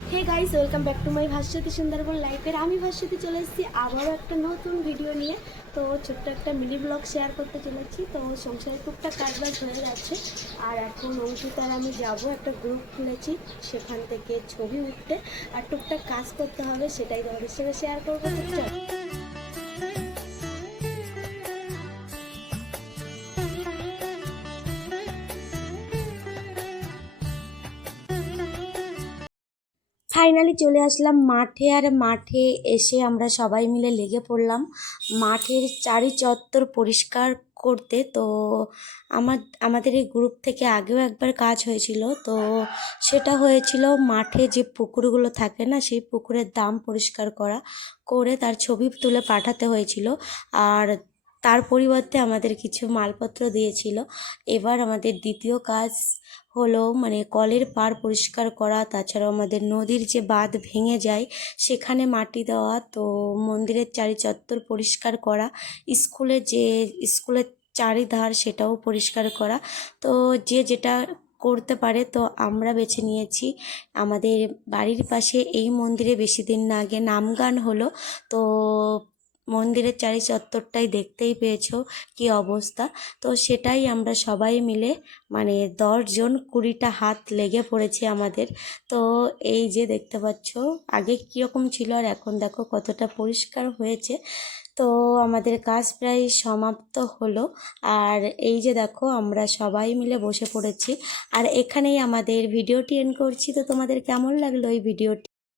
Hey guys, welcome back to my Bhaswati Sundarban লাইফের। আমি ভাস্বতী চলে এসেছি আবারও একটা নতুন ভিডিও নিয়ে। তো ছোট্ট একটা মিনি ব্লগ শেয়ার করতে চলেছি। তো সংসারে টুকটাক কাজবাজ হয়ে যাচ্ছে, আর এখন অঙ্কিতা আর আমি যাব, একটা গ্রুপ খুলেছি, সেখান থেকে ছবি উঠতে আর টুকটাক কাজ করতে হবে, সেটাই তোমাদের সঙ্গে শেয়ার করবো। তো চল। ফাইনালি চলে আসলাম মাঠে, আর মাঠে এসে আমরা সবাই মিলে লেগে পড়লাম মাঠের চারি চত্বর পরিষ্কার করতে। তো আমাদের এই গ্রুপ থেকে আগেও একবার কাজ হয়েছিল। তো সেটা হয়েছিল মাঠে যে পুকুরগুলো থাকে না, সেই পুকুরের দাম পরিষ্কার করে তার ছবি তুলে পাঠাতে হয়েছিল, আর তার পরিবর্তে আমাদের কিছু মালপত্র দিয়েছিল। এবার আমাদের দ্বিতীয় কাজ হলো মানে কলের পাড় পরিষ্কার করা, তাছাড়াও আমাদের নদীর যে বাঁধ ভেঙে যায় সেখানে মাটি দেওয়া, তো মন্দিরের চারি চত্বর পরিষ্কার করা, স্কুলের চারিধার সেটাও পরিষ্কার করা। তো যে যেটা করতে পারে, তো আমরা বেছে নিয়েছি আমাদের বাড়ির পাশে এই মন্দিরে বেশি দিন না আগে নামগান হলো। তো মন্দিরের চারি চত্বরটাই দেখতেই পেয়েছো কি অবস্থা। তো সেটাই আমরা সবাই মিলে মানে 10 জন 20টা হাত লেগে পড়েছে আমাদের। তো এই যে দেখতে পাচ্ছ আগে কীরকম ছিল আর এখন দেখো কতটা পরিষ্কার হয়েছে। তো আমাদের কাজ প্রায় সমাপ্ত হলো, আর এই যে দেখো আমরা সবাই মিলে বসে পড়েছি, আর এখানেই আমাদের ভিডিওটি এন্ড করছি। তো তোমাদের কেমন লাগলো এই ভিডিওটি?